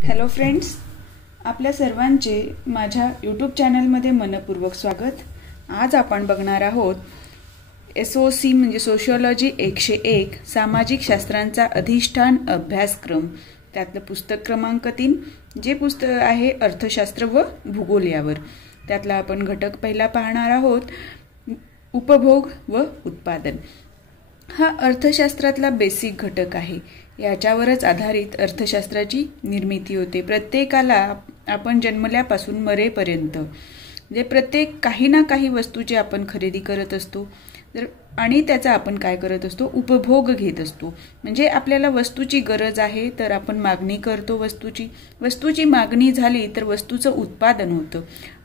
Hello friends, आपल्या सर्वांचे माझ्या यूट्यूब चॅनलमध्ये मनपूर्वक स्वागत। आज आपण बघणार आहोत SOC म्हणजे सोशियोलॉजी 101 सामाजिक शास्त्रांचा अधिष्ठान अभ्यासक्रम, त्यातलं पुस्तक क्रमांक 3 जे पुस्तक आहे अर्थशास्त्र व भूगोल यावर। त्यातला आपण घटक पहिला पाहणार आहोत उपभोग व उत्पादन। हा अर्थशास्त्रातला बेसिक घटक आहे। याच्यावरच आधारित अर्थशास्त्राची निर्मिती होते। प्रत्येकाला आपण जन्मल्यापासून मरेपर्यंत जे प्रत्येक काही ना काही वस्तूची आपण खरेदी करत असतो आणि त्याचा आपण काय करत असतो, उपभोग घेत असतो। म्हणजे आपल्याला वस्तूची गरज आहे तर आपण मागणी करतो वस्तूची मागणी झाली तर वस्तूचं उत्पादन होतं।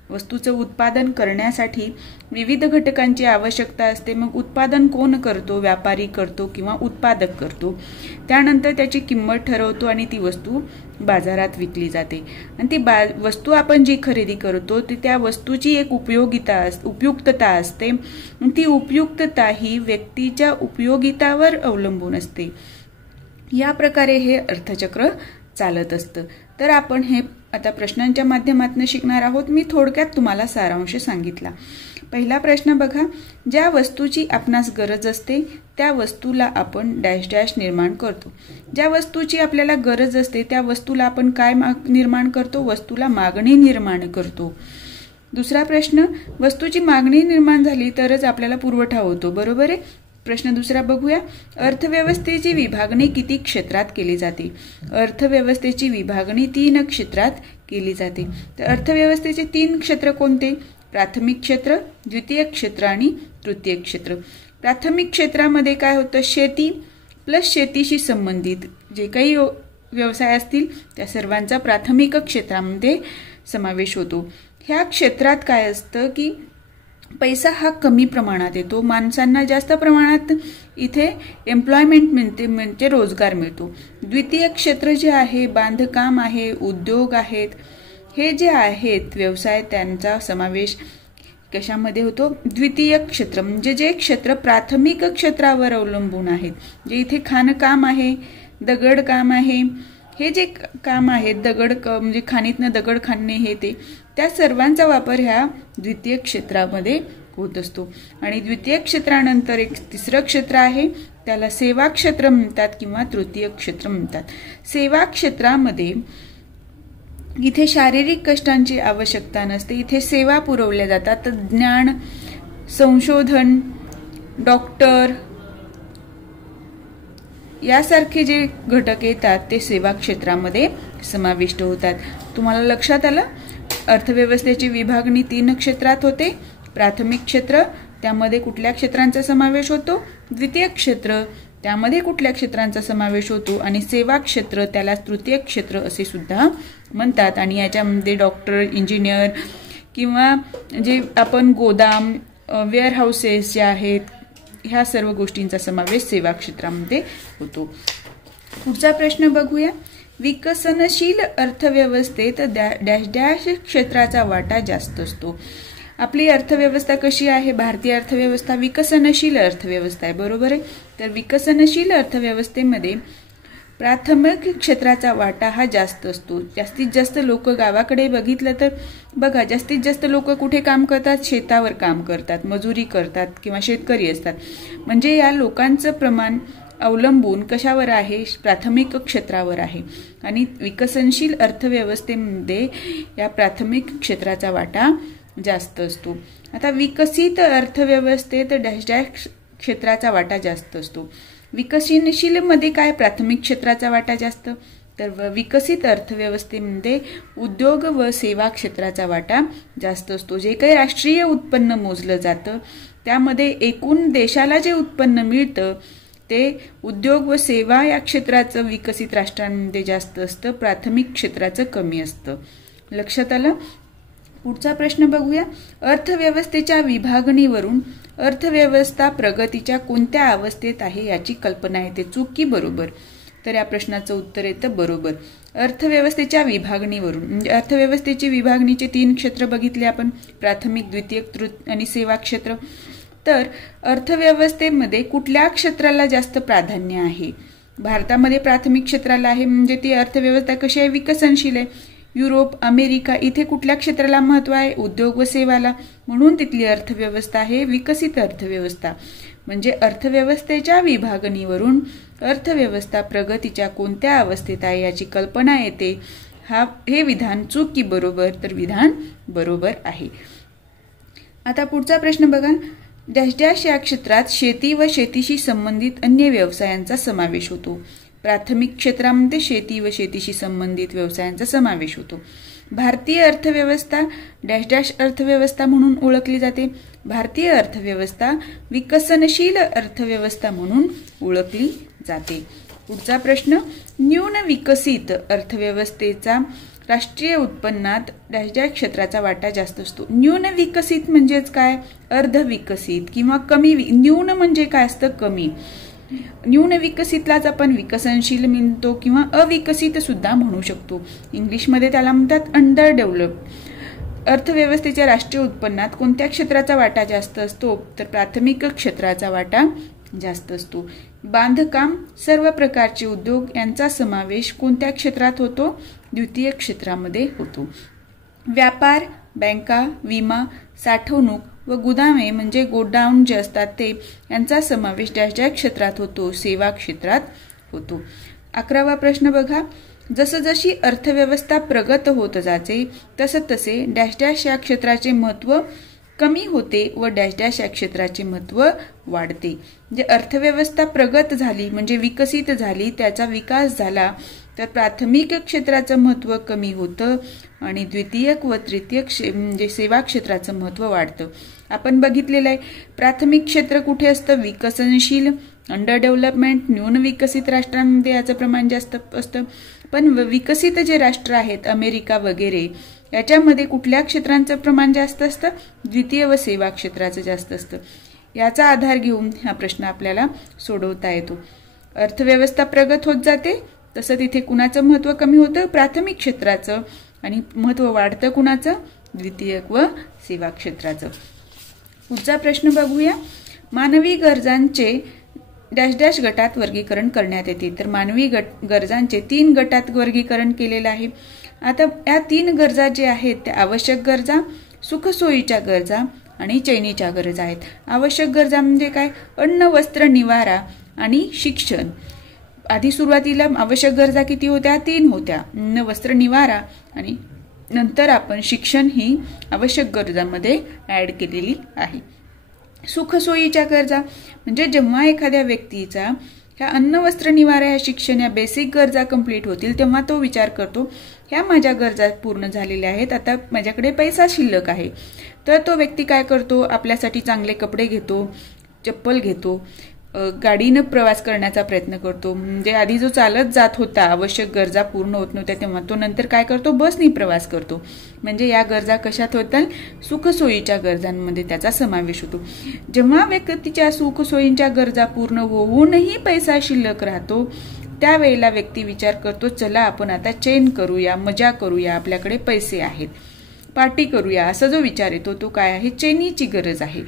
वस्तूचं उत्पादन करण्यासाठी विविध घटकांची आवश्यकता असते। मग उत्पादन कोण करतो, व्यापारी करतो किंवा उत्पादक करतो। त्यानंतर त्याची किंमत ठरवतो आणि ती वस्तू बाजारात विकली जाते। आणि ती वस्तू आपण जी खरेदी करतो ती त्या वस्तूची एक उपयुक्तता असते। ती उपयुक्तता ही व्यक्तीच्या उपयोगितावर अवलंबून असते। या प्रकारे हे अर्थचक्र चालत असतं। तर आपण हे आता प्रश्नांच्या माध्यमातून शिकणार आहोत। मी थोडक्यात तुम्हाला सारांश सांगितला। पहिला प्रश्न बघा, ज्या वस्तूची आपणास गरज असते त्या वस्तूला आपण डॅश डॅश निर्माण करतो। ज्या वस्तूची आपल्याला गरज असते त्या वस्तूला आपण काय निर्माण करतो, वस्तूला मागणी निर्माण करतो। दुसरा प्रश्न, वस्तूची मागणी निर्माण झाली तरच आपल्याला पुरवठा होतो, बरोबर आहे। प्रश्न दुसरा बघूया, अर्थव्यवस्थेची विभागणी किती क्षेत्रात केली जाते। अर्थव्यवस्थेची विभागणी 3 क्षेत्रात केली जाते। तर अर्थव्यवस्थेचे 3 क्षेत्र कोणते, प्राथमिक क्षेत्र, द्वितीय क्षेत्र आणि तृतीय क्षेत्र। प्राथमिक क्षेत्रामध्ये काय होतं, शेती प्लस शेतीशी संबंधित जे काही व्यवसाय असतील त्या सर्वांचा प्राथमिक क्षेत्रामध्ये समावेश होतो। ह्या क्षेत्रात काय असतं की पैसा हा कमी प्रमाणात येतो, माणसांना जास्त प्रमाणात इथे एम्प्लॉयमेंट मिळते, म्हणजे रोजगार मिळतो। द्वितीय क्षेत्र जे आहे बांधकाम आहे, उद्योग आहेत, हे जे आहेत व्यवसाय त्यांचा समावेश कशामध्ये होतो, द्वितीय क्षेत्र म्हणजे जे क्षेत्र प्राथमिक क्षेत्रावर अवलंबून आहेत। जे इथे खाणकाम आहे, दगड काम आहे, हे जे काम आहे म्हणजे खाणीतनं दगड खाणणे हे त्या सर्वांचा वापर ह्या द्वितीय क्षेत्रामध्ये होत असतो। आणि द्वितीय क्षेत्रानंतर एक तिसरं क्षेत्र आहे, त्याला सेवा क्षेत्र म्हणतात किंवा तृतीय क्षेत्र म्हणतात। सेवा क्षेत्रामध्ये इथे शारीरिक कष्टांची आवश्यकता नसते, इथे सेवा पुरवल्या जातात। ज्ञान, संशोधन, डॉक्टर यासारखे जे घटक येतात ते सेवा क्षेत्रामध्ये समाविष्ट होतात। तुम्हाला लक्षात आलं, अर्थव्यवस्थेची विभागणी 3 क्षेत्रात होते। प्राथमिक क्षेत्र, त्यामध्ये कुठल्या क्षेत्रांचा समावेश होतो, द्वितीय क्षेत्र, त्यामध्ये कुठल्या क्षेत्रांचा समावेश होतो, आणि सेवा क्षेत्र त्याला तृतीय क्षेत्र असे सुद्धा म्हणतात। आणि याच्यामध्ये डॉक्टर, इंजिनियर किंवा जे आपण गोदाम, वेअर हाऊसेस जे आहेत ह्या सर्व गोष्टींचा समावेश सेवा क्षेत्रामध्ये होतो। पुढचा प्रश्न बघूया, विकसनशील अर्थव्यवस्थेत डॅश डॅश क्षेत्राचा वाटा जास्त असतो। आपली अर्थव्यवस्था कशी आहे, भारतीय अर्थव्यवस्था विकसनशील अर्थव्यवस्था आहे, बरोबर आहे। तर विकसनशील अर्थव्यवस्थेमध्ये प्राथमिक क्षेत्राचा वाटा हा जास्त असतो। जास्तीत जास्त लोक गावाकडे बघितलं तर बघा, जास्तीत जास्त लोक कुठे काम करतात, शेतावर काम करतात, मजुरी करतात किंवा शेतकरी असतात। म्हणजे या लोकांचं प्रमाण अवलंबून कशावर आहे, प्राथमिक क्षेत्रावर आहे। आणि विकसनशील अर्थव्यवस्थेमध्ये या प्राथमिक क्षेत्राचा वाटा जास्त असतो। आता विकसित अर्थव्यवस्थेत डॅश डॅश क्षेत्राचा वाटा जास्त असतो। विकसनशील मध्ये काय, प्राथमिक क्षेत्राचा वाटा जास्त, तर विकसित अर्थव्यवस्थेमध्ये उद्योग व सेवा क्षेत्राचा वाटा जास्त असतो। जे काही राष्ट्रीय उत्पन्न मोजलं जातं त्यामध्ये एकूण देशाला जे उत्पन्न मिळतं ते उद्योग व सेवा या क्षेत्राचं विकसित राष्ट्रांमध्ये जास्त असतं, प्राथमिक क्षेत्राचं कमी असतं। लक्षात आलं। पुढचा प्रश्न बघूया, अर्थव्यवस्थेच्या विभागणीवरून अर्थव्यवस्था प्रगतीच्या कोणत्या अवस्थेत आहे याची कल्पना येते, चूक की बरोबर। तर या प्रश्नाचं उत्तर येतं बरोबर। अर्थव्यवस्थेच्या विभागणीवरून म्हणजे अर्थव्यवस्थेची विभागणीचे 3 क्षेत्र बघितले आपण, प्राथमिक, द्वितीय आणि सेवा क्षेत्र। तर अर्थव्यवस्थेमध्ये कुठल्या क्षेत्राला जास्त प्राधान्य आहे, भारतामध्ये प्राथमिक क्षेत्राला आहे म्हणजे ती अर्थव्यवस्था कशी आहे, विकसनशील आहे. युरोप, अमेरिका इथे कुठल्या क्षेत्राला महत्व आहे, उद्योग व सेवाला, म्हणून तिथली अर्थव्यवस्था आहे विकसित अर्थव्यवस्था. म्हणजे अर्थव्यवस्थेच्या विभागणीवरून अर्थव्यवस्था प्रगतीच्या कोणत्या अवस्थेत आहे याची कल्पना येते. हे विधान चूक की बरोबर, तर विधान बरोबर आहे. आता पुढचा प्रश्न बघा. डॅश डॅश या क्षेत्रात शेती व शेतीशी संबंधित अन्य व्यवसायांचा समावेश होतो. प्राथमिक क्षेत्रामध्ये शेती व शेतीशी संबंधित व्यवसायांचा समावेश होतो. भारतीय अर्थव्यवस्था डॅश डॅश अर्थव्यवस्था म्हणून ओळखली जाते. भारतीय अर्थव्यवस्था विकसनशील अर्थव्यवस्था म्हणून ओळखली जाते. पुढचा प्रश्न. न्यून विकसित अर्थव्यवस्थेचा राष्ट्रीय उत्पन्नात डॅश डॅश क्षेत्राचा वाटा जास्त असतो. न्यून विकसित म्हणजेच काय, अर्धविकसित किंवा कमी. न्यून म्हणजे काय असतं, कमी. न्यून विकसितलाच आपण विकसनशील म्हणतो किंवा अविकसित सुद्धा म्हणू शकतो. इंग्लिशमध्ये त्याला म्हणतात अंडर डेव्हलप. अर्थव्यवस्थेच्या राष्ट्रीय उत्पन्नात कोणत्या क्षेत्राचा वाटा जास्त असतो, तर प्राथमिक क्षेत्राचा वाटा जास्त असतो. बांधकाम, सर्व प्रकारचे उद्योग यांचा समावेश कोणत्या क्षेत्रात होतो, द्वितीय क्षेत्रामध्ये होतो. व्यापार, बँका, विमा, साठवणूक व गुदामे म्हणजे गोडाऊन जे असतात ते यांचा समावेश डॅश डॅश क्षेत्रात होतो, सेवा क्षेत्रात होतो. 11वा प्रश्न बघा. जसजशी अर्थव्यवस्था प्रगत होत जाते तसे डॅश डॅश या क्षेत्राचे महत्त्व कमी होते व डॅश डॅश या क्षेत्राचे महत्त्व वाढते. म्हणजे अर्थव्यवस्था प्रगत झाली म्हणजे विकसित झाली, त्याचा विकास झाला, तर प्राथमिक क्षेत्राचं महत्त्व कमी होतं आणि द्वितीयक व तृतीयक म्हणजे सेवा क्षेत्राचं महत्त्व वाढतं. आपण बघितलेलं आहे प्राथमिक क्षेत्र कुठे असतं, विकसनशील, अंडर डेव्हलपमेंट, न्यून विकसित राष्ट्रांमध्ये याचं प्रमाण जास्त असतं. पण विकसित जे राष्ट्र आहेत अमेरिका वगैरे याच्यामध्ये कुठल्या क्षेत्रांचं प्रमाण जास्त असतं, द्वितीय व सेवा क्षेत्राचं जास्त असतं. याचा आधार घेऊन हा प्रश्न आपल्याला सोडवता येतो. अर्थव्यवस्था प्रगत होत जाते तसं तिथे कुणाचं महत्त्व कमी होतं, प्राथमिक क्षेत्राचं, आणि महत्त्व वाढतं कुणाचं, द्वितीयक व सेवा क्षेत्राचं. पुढचा प्रश्न बघूया. मानवी गरजांचे डॅश डॅश गटात वर्गीकरण करण्यात येते. तर मानवी गरजांचे 3 गटात वर्गीकरण केलेलं आहे. आता या 3 गरजा जे आहेत त्या आवश्यक गरजा, सुखसोयीच्या गरजा आणि चैनीच्या गरजा आहेत. आवश्यक गरजा म्हणजे काय, अन्न, वस्त्र, निवारा आणि शिक्षण. आधी सुरुवातीला आवश्यक गरजा किती होत्या, 3 होत्या, अन्न, वस्त्र, निवारा, आणि नंतर आपण शिक्षण ही आवश्यक गरजांमध्ये ऍड केलेली आहे. सुखसोयीच्या गरजा म्हणजे जेव्हा एखाद्या व्यक्तीचा ह्या अन्न, वस्त्र, निवारा, ह्या शिक्षण या बेसिक गरजा कंप्लीट होतील तेव्हा तो विचार करतो ह्या माझ्या गरजा पूर्ण झालेल्या आहेत, आता माझ्याकडे पैसा शिल्लक आहे. तर तो व्यक्ती काय करतो, आपल्यासाठी चांगले कपडे घेतो, चप्पल घेतो, गाडीनं प्रवास करण्याचा प्रयत्न करतो. म्हणजे आधी जो चालत जात होता, आवश्यक गरजा पूर्ण होत नव्हत्या तेव्हा तो नंतर काय करतो, बसनी प्रवास करतो. म्हणजे या गरजा कशात होतात, सुखसोयीच्या गरजांमध्ये त्याचा समावेश होतो. जेव्हा व्यक्तीच्या सुखसोयींच्या गरजा पूर्ण होऊनही पैसा शिल्लक राहतो त्यावेळेला व्यक्ती विचार करतो, चला आपण आता चेन करूया, मजा करूया, आपल्याकडे पैसे आहेत, पार्टी करूया, असा जो विचार येतो तो काय आहे, चेनीची गरज आहे.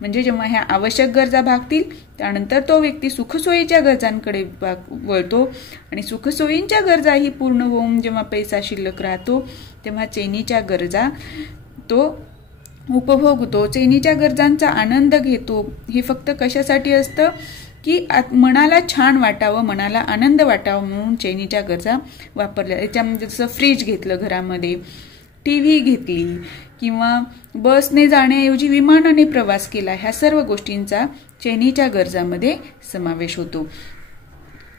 म्हणजे जेव्हा ह्या आवश्यक गरजा भागतील त्यानंतर तो व्यक्ती सुखसोयीच्या गरजांकडे वळतो आणि सुखसोयींच्या गरजाही पूर्ण होऊन जेव्हा पैसा शिल्लक राहतो तेव्हा चैनीच्या गरजा तो उपभोगतो, चैनीच्या गरजांचा आनंद घेतो. हे फक्त कशासाठी असतं की मनाला छान वाटावं, मनाला आनंद वाटावा म्हणून चैनीच्या गरजा वापरल्या. याच्यामध्ये जसं फ्रीज घेतलं घरामध्ये, टीव्ही घेतली किंवा बसने जाण्याऐवजी विमानाने प्रवास केला, ह्या सर्व गोष्टींचा चैनीच्या गरजांमध्ये समावेश होतो.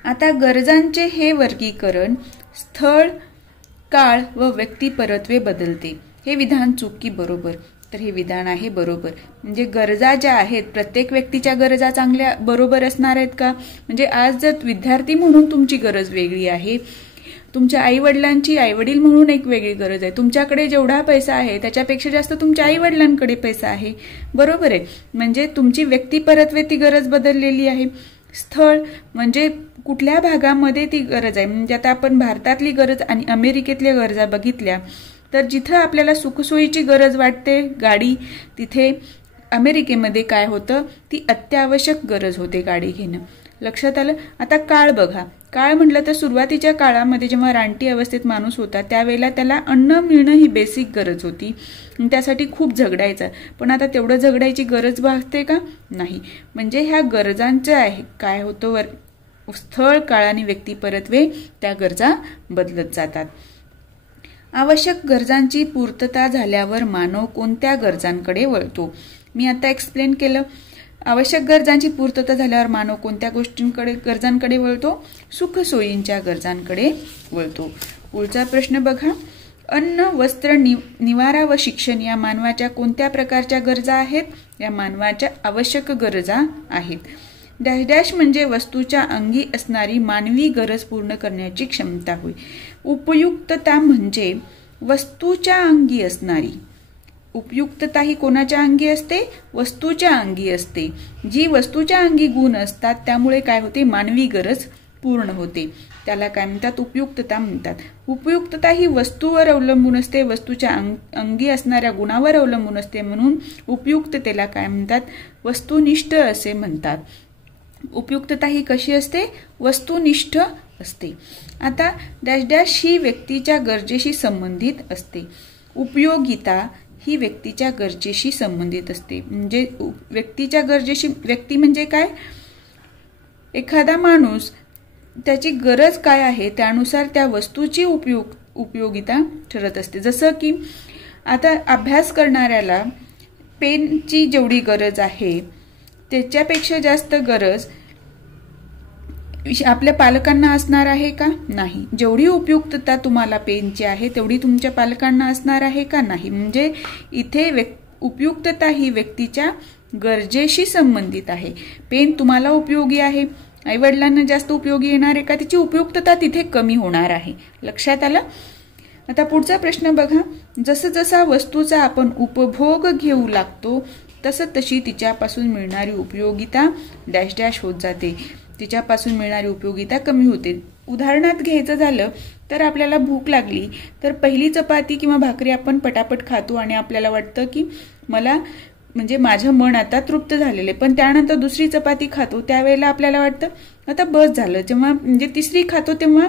आता गरजांचे हे वर्गीकरण स्थळ, काळ व व्यक्तिपरत्वे बदलते. हे विधान चूक की बरोबर, तर हे विधान आहे बरोबर. म्हणजे गरजा ज्या आहेत प्रत्येक व्यक्तीच्या गरजा चांगल्या बरोबर असणार आहेत का, म्हणजे आज जर विद्यार्थी म्हणून तुमची गरज वेगळी आहे, तुमच्या आईवडिलांची आईवडील म्हणून एक वेगळी गरज आहे, तुमच्याकडे जेवढा पैसा आहे त्याच्यापेक्षा जास्त तुमच्या आईवडिलांकडे पैसा आहे, बरोबर आहे. म्हणजे तुमची व्यक्तिपरत्वे ती गरज बदललेली आहे. स्थळ म्हणजे कुठल्या भागामध्ये ती गरज आहे. म्हणजे आता आपण भारतातली गरज आणि अमेरिकेतल्या गरजा बघितल्या तर जिथं आपल्याला सुखसोयीची गरज वाटते गाडी, तिथे अमेरिकेमध्ये काय होतं, ती अत्यावश्यक गरज होते गाडी घेणं. लक्षात आलं? आता काळ बघा. काळ म्हटलं तर सुरुवातीच्या काळामध्ये जेव्हा रानटी अवस्थेत माणूस होता त्यावेळेला त्याला अन्न मिळणं ही बेसिक गरज होती. त्यासाठी खूप झगडायचा. पण आता तेवढं झगडायची गरज भासते का? नाही. म्हणजे ह्या गरजांचं आहे काय होतं, स्थळ, काळ आणि व्यक्ती परत्वे त्या गरजा बदलत जातात. आवश्यक गरजांची पूर्तता झाल्यावर मानव कोणत्या गरजांकडे वळतो? मी आता एक्सप्लेन केलं. आवश्यक गरजांची पूर्तता झाल्यावर मानव कोणत्या गरजांकडे वळतो? सुखसोयींच्या गरजांकडे वळतो. पुढचा प्रश्न बघा. अन्न, वस्त्र, निवारा व शिक्षण या मानवाच्या कोणत्या प्रकारच्या गरजा आहेत? या मानवाच्या आवश्यक गरजा आहेत. डॅश डॅश म्हणजे वस्तूच्या अंगी असणारी मानवी गरज पूर्ण करण्याची क्षमता होय. उपयुक्तता म्हणजे वस्तूच्या अंगी असणारी. उपयुक्तता ही कोणाच्या अंगी असते? वस्तूच्या अंगी असते. जी वस्तूच्या अंगी गुण असतात त्यामुळे काय होते? मानवी गरज पूर्ण होते. त्याला काय म्हणतात? उपयुक्तता म्हणतात. उपयुक्तता ही वस्तूवर अवलंबून असते, वस्तूच्या अंगी असणाऱ्या गुणावर अवलंबून असते. म्हणून उपयुक्ततेला काय म्हणतात? वस्तुनिष्ठ असे म्हणतात. उपयुक्तता ही कशी असते? वस्तुनिष्ठ असते. आता डॅश डॅश ही व्यक्तीच्या गरजेशी संबंधित असते. उपयोगिता ही व्यक्तीच्या गरजेशी संबंधित असते. म्हणजे व्यक्तीच्या गरजेशी, व्यक्ती म्हणजे काय? एखादा माणूस त्याची गरज काय आहे त्यानुसार त्या वस्तूची उपयोगिता ठरत असते. जसं की आता अभ्यास करणाऱ्याला पेनची जेवढी गरज आहे त्याच्यापेक्षा जास्त गरज आपल्या पालकांना असणार आहे का? नाही. जेवढी उपयुक्तता तुम्हाला पेनची आहे तेवढी तुमच्या पालकांना असणार आहे का? नाही. म्हणजे इथे उपयुक्तता ही व्यक्तीच्या गरजेशी संबंधित आहे. पेन तुम्हाला उपयोगी आहे, आईवडिलांना जास्त उपयोगी येणार आहे का? तिची उपयुक्तता तिथे कमी होणार आहे. लक्षात आलं? आता पुढचा प्रश्न बघा. जसं जसा वस्तूचा आपण उपभोग घेऊ लागतो तसं तशी तिच्यापासून मिळणारी उपयोगिता डॅश डॅश होत जाते. तिच्यापासून मिळणारी उपयोगिता कमी होते. उदाहरणात घ्यायचं झालं तर आपल्याला भूक लागली तर पहिली चपाती किंवा भाकरी आपण पटापट खातो आणि आपल्याला वाटतं की मला म्हणजे माझं मन आता तृप्त झालेलं आहे. पण त्यानंतर दुसरी चपाती खातो त्यावेळेला आपल्याला वाटतं आता बस झालं. जेव्हा म्हणजे तिसरी खातो तेव्हा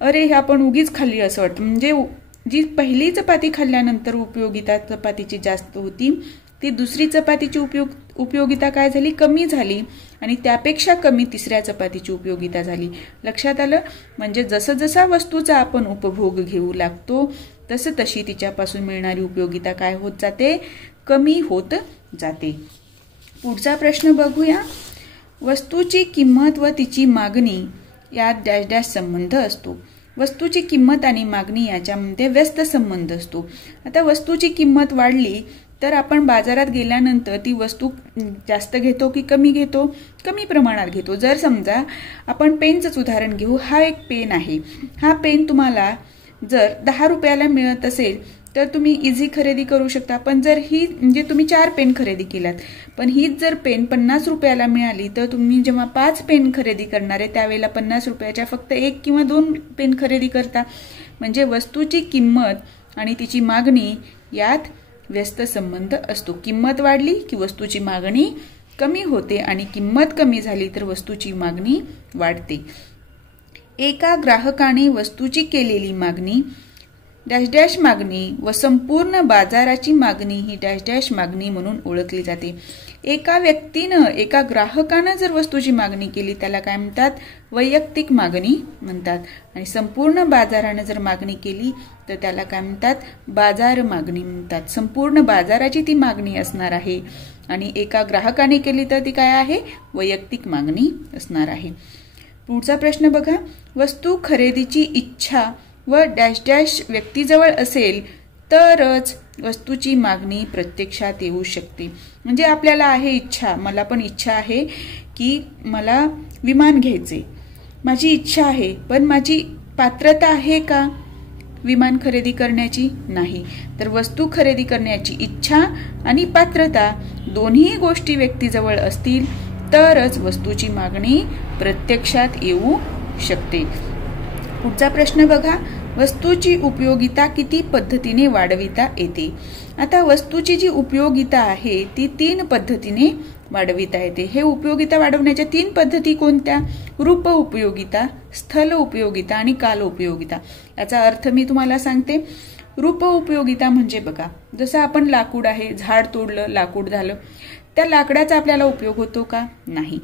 अरे हे आपण उगीच खाल्ली असं वाटतं. म्हणजे जी पहिली चपाती खाल्ल्यानंतर उपयोगिता चपातीची जास्त होती ती दुसरी चपातीची उपयोगिता काय झाली? कमी झाली आणि त्यापेक्षा कमी तिसऱ्या चपातीची उपयोगिता झाली. लक्षात आलं? म्हणजे जसं जसा वस्तूचा आपण उपभोग घेऊ लागतो तसं तशी तिच्यापासून मिळणारी उपयोगिता काय होत जाते? कमी होत जाते. पुढचा प्रश्न बघूया. वस्तूची किंमत व तिची मागणी यात डॅश डॅश संबंध असतो. वस्तूची किंमत आणि मागणी याच्यामध्ये व्यस्त संबंध असतो. आता वस्तूची किंमत वाढली तर आपण बाजारात गेल्यानंतर ती वस्तू जास्त घेतो की कमी घेतो? कमी प्रमाणात घेतो. जर समजा आपण पेनचंच उदाहरण घेऊ. हा एक पेन आहे. हा पेन तुम्हाला जर 10 रुपयाला मिळत असेल तर तुम्ही इझी खरेदी करू शकता. पण जर ही म्हणजे तुम्ही 4 पेन खरेदी केलात पण हीच जर पेन 50 रुपयाला मिळाली तर तुम्ही जेव्हा 5 पेन खरेदी करणार आहे त्यावेळेला 50 रुपयाच्या फक्त 1 किंवा 2 पेन खरेदी करता. म्हणजे वस्तूची किंमत आणि तिची मागणी यात व्यस्त संबंध असतो. किंमत वाढली की वस्तूची मागणी कमी होते आणि किंमत कमी झाली तर वस्तूची मागणी वाढते. एका ग्राहकाने वस्तूची केलेली मागणी डॅश डॅश मागणी व संपूर्ण बाजाराची मागणी ही डॅश डॅश मागणी म्हणून ओळखली जाते. एका व्यक्तीनं, एका ग्राहकानं जर वस्तूची मागणी केली त्याला काय म्हणतात? वैयक्तिक मागणी म्हणतात. आणि संपूर्ण बाजारानं जर मागणी केली तर त्याला काय म्हणतात? बाजार मागणी म्हणतात. संपूर्ण बाजाराची ती मागणी असणार आहे आणि एका ग्राहकाने केली तर ती काय आहे? वैयक्तिक मागणी असणार आहे. पुढचा प्रश्न बघा. वस्तू खरेदीची इच्छा व डॅश डॅश व्यक्तीजवळ असेल तरच वस्तूची मागणी प्रत्यक्षात येऊ शकते. म्हणजे आपल्याला आहे इच्छा, मला पण इच्छा आहे की मला विमान घ्यायचे, माझी इच्छा आहे, पण माझी पात्रता आहे का विमान खरेदी करण्याची? नाही. तर वस्तू खरेदी करण्याची इच्छा आणि पात्रता दोन्ही गोष्टी व्यक्तीजवळ असतील तरच वस्तूची मागणी प्रत्यक्षात येऊ शकते. पुढचा प्रश्न बघा. वस्तूची उपयोगिता किती पद्धतीने वाढविता येते? आता वस्तूची जी उपयोगिता आहे ती 3 पद्धतीने वाढविता येते. हे उपयोगिता वाढवण्याच्या 3 पद्धती कोणत्या? रूप उपयोगिता, स्थल उपयोगिता आणि काल उपयोगिता. याचा अर्थ मी तुम्हाला सांगते. रूप उपयोगिता म्हणजे बघा, जसं आपण लाकूड आहे, झाड तोडलं, लाकूड झालं, त्या लाकडाचा आपल्याला उपयोग होतो का? नाही.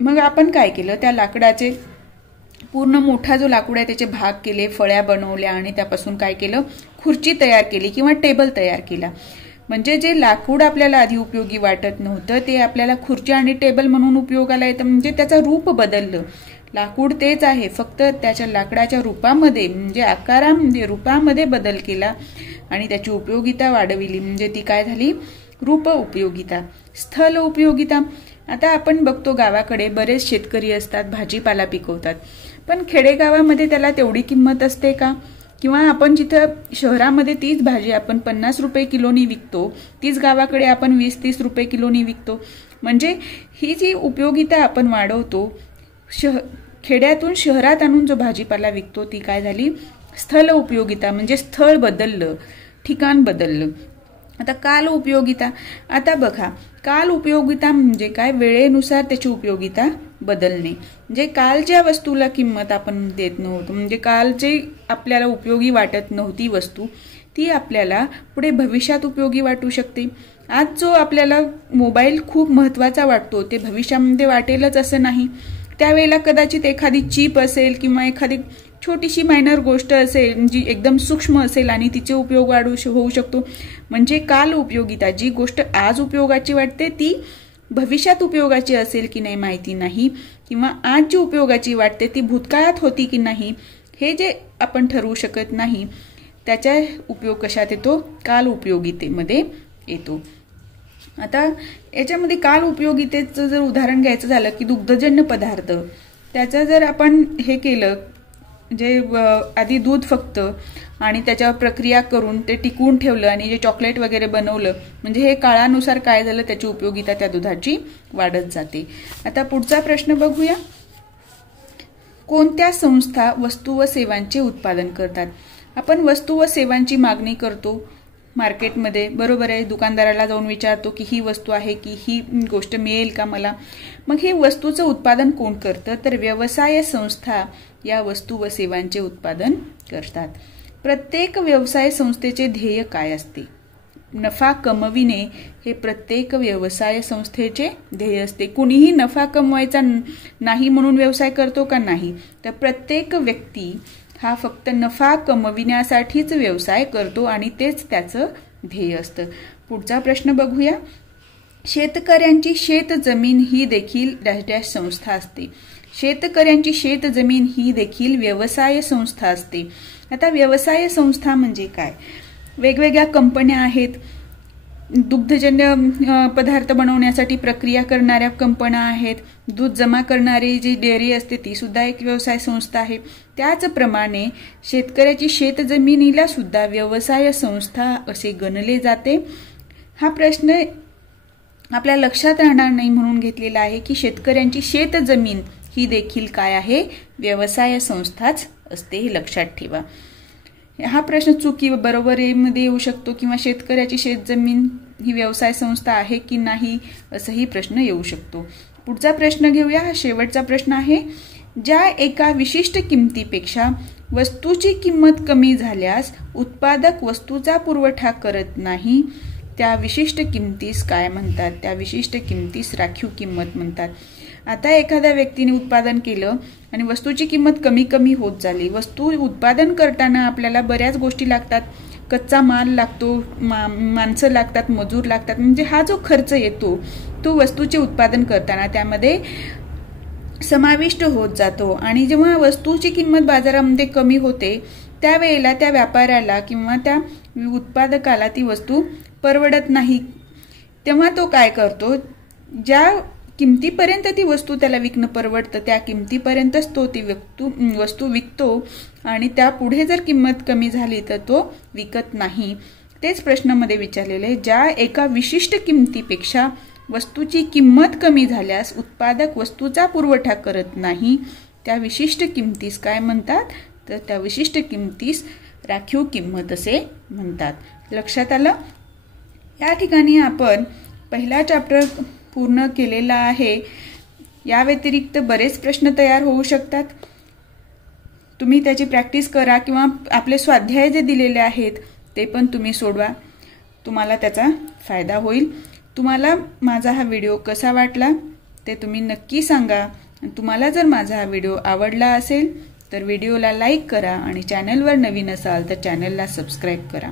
मग आपण काय केलं, त्या लाकडाचे पूर्ण मोठा जो लाकूड आहे त्याचे भाग केले, फळ्या बनवल्या आणि त्यापासून काय केलं, खुर्ची तयार केली किंवा टेबल तयार केला. म्हणजे जे लाकूड आपल्याला आधी उपयोगी वाटत नव्हतं ते आपल्याला खुर्ची आणि टेबल म्हणून उपयोगाला येतं. म्हणजे त्याचं रूप बदललं. लाकूड तेच आहे, फक्त त्याच्या लाकडाच्या रूपामध्ये म्हणजे आकारामध्ये रूपामध्ये बदल केला आणि त्याची उपयोगिता वाढविली. म्हणजे ती काय झाली? रूप उपयोगिता. स्थल उपयोगिता, आता आपण बघतो गावाकडे बरेच शेतकरी असतात, भाजीपाला पिकवतात, पण खेडेगावामध्ये त्याला तेवढी किंमत असते का? किंवा आपण जिथं शहरामध्ये तीच भाजी आपण 50 रुपये किलोनी विकतो, तीच गावाकडे आपण 20-30 रुपये किलोनी विकतो. म्हणजे ही जी उपयोगिता आपण वाढवतो, खेड्यातून शहरात आणून जो भाजीपाला विकतो ती काय झाली? स्थल उपयोगिता. म्हणजे स्थळ बदललं, ठिकाण बदललं. आता काल उपयोगिता, आता बघा काल उपयोगिता म्हणजे काय? वेळेनुसार त्याची उपयोगिता बदलणे. म्हणजे काल ज्या वस्तूला किंमत आपण देत नव्हतो, म्हणजे काल जे आपल्याला उपयोगी वाटत नव्हती वस्तू, ती आपल्याला पुढे भविष्यात उपयोगी वाटू शकते. आज जो आपल्याला मोबाईल खूप महत्वाचा वाटतो ते भविष्यामध्ये वाटेलच असं नाही. त्यावेळेला कदाचित एखादी चिप असेल किंवा एखादी छोटीशी मायनर गोष्ट असेल जी एकदम सूक्ष्म असेल आणि तिचे उपयोग होऊ शकतो. म्हणजे काल उपयोगिता, जी गोष्ट आज उपयोगाची वाटते ती भविष्यात उपयोगाची असेल की नाही माहिती नाही, किंवा आज जी उपयोगाची वाटते ती भूतकाळात होती की नाही हे जे आपण ठरवू शकत नाही, त्याचा उपयोग कशात येतो? काल उपयोगितेमध्ये येतो. आता याच्यामध्ये काल उपयोगितेचं जर उदाहरण घ्यायचं झालं की दुग्धजन्य पदार्थ, त्याचं जर आपण हे केलं, जे आधी दूध फक्त आणि त्याच्यावर प्रक्रिया करून ते टिकवून ठेवलं आणि जे चॉकलेट वगैरे बनवलं, म्हणजे हे काळानुसार काय झालं, त्याची उपयोगिता त्या दुधाची वाढत जाते. आता पुढचा प्रश्न बघूया. कोणत्या संस्था वस्तू व सेवांचे उत्पादन करतात? आपण वस्तू व सेवांची मागणी करतो मार्केटमध्ये, बरोबर आहे. दुकानदाराला जाऊन विचारतो की ही वस्तू आहे की ही गोष्ट मिळेल का मला. मग हे वस्तूचं उत्पादन कोण करतं? तर व्यवसाय संस्था या वस्तू व सेवांचे उत्पादन करतात. प्रत्येक व्यवसाय संस्थेचे ध्येय काय असते? नफा कमविणे हे प्रत्येक व्यवसाय संस्थेचे ध्येय असते. कुणीही नफा कमवायचा नाही म्हणून व्यवसाय करतो का? नाही. तर प्रत्येक व्यक्ती हा फक्त नफा कमविण्यासाठीच व्यवसाय करतो आणि तेच त्याचं ध्येय असतं. पुढचा प्रश्न बघूया. शेतकऱ्यांची शेतजमीन ही देखील डॅश संस्था असते. शेतकऱ्यांची शेतजमीन ही देखील व्यवसाय संस्था असते. आता व्यवसाय संस्था म्हणजे काय? वेगवेगळ्या कंपन्या आहेत, दुग्धजन्य पदार्थ बनवण्यासाठी प्रक्रिया करणाऱ्या कंपन्या आहेत, दूध जमा करणारी जी डेअरी असते ती सुद्धा एक व्यवसाय संस्था आहे. त्याचप्रमाणे शेतकऱ्याची शेतजमिनीला सुद्धा व्यवसाय संस्था असे गणले जाते. हा प्रश्न आपल्या लक्षात राहणार नाही म्हणून घेतलेला आहे की शेतकऱ्यांची शेतजमीन ही देखील काय आहे? व्यवसाय संस्थाच असते, हे लक्षात ठेवा. हा प्रश्न चुकी बरोबरीमध्ये येऊ शकतो किंवा शेतकऱ्याची शेतजमीन ही व्यवसाय संस्था आहे की नाही असंही प्रश्न येऊ शकतो. पुढचा प्रश्न घेऊया. हा शेवटचा प्रश्न आहे. ज्या एका विशिष्ट किमतीपेक्षा वस्तूची किंमत कमी झाल्यास उत्पादक वस्तूचा पुरवठा करत नाही, त्या विशिष्ट किमतीस काय म्हणतात? त्या विशिष्ट किमतीस राखीव किंमत म्हणतात. आता एखाद्या व्यक्तीने उत्पादन केलं आणि वस्तूची किंमत कमी कमी होत झाली. वस्तू उत्पादन करताना आपल्याला बऱ्याच गोष्टी लागतात, कच्चा माल लागतो, माणसं लागतात, मजूर लागतात. म्हणजे हा जो खर्च येतो तो वस्तूचे उत्पादन करताना त्यामध्ये समाविष्ट होत जातो. आणि जेव्हा वस्तूची किंमत बाजारामध्ये कमी होते त्यावेळेला त्या व्यापाऱ्याला किंवा त्या उत्पादकाला ती वस्तू परवडत नाही. तेव्हा तो काय करतो? ज्या किमतीपर्यंत ती वस्तू त्याला विकणं परवडतं त्या किमतीपर्यंतच तो ती वस्तू विकतो आणि त्यापुढे जर किंमत कमी झाली तर तो विकत नाही. तेच प्रश्नामध्ये विचारलेले. ज्या एका विशिष्ट किमतीपेक्षा वस्तूची किंमत कमी झाल्यास उत्पादक वस्तूचा पुरवठा करत नाही, त्या विशिष्ट किमतीस काय म्हणतात? तर त्या विशिष्ट किंमतीस राखीव किंमत असे म्हणतात। लक्षात आलं? या ठिकाणी आपण पहिला चॅप्टर पूर्ण केलेला आहे। या व्यतिरिक्त बरेच प्रश्न तयार होऊ शकतात। तुम्ही त्याची प्रॅक्टिस करा किंवा आपले स्वाध्याय जे दिलेले आहेत ते पण तुम्ही सोडवा, तुम्हाला त्याचा फायदा होईल। तुम्हाला माझा हा व्हिडिओ कसा वाटला ते तुम्ही नक्की सांगा। तुम्हाला जर माझा हा व्हिडिओ आवडला असेल तर व्हिडिओला लाईक करा आणि चॅनलवर नवीन असाल तर चॅनलला सबस्क्राईब करा।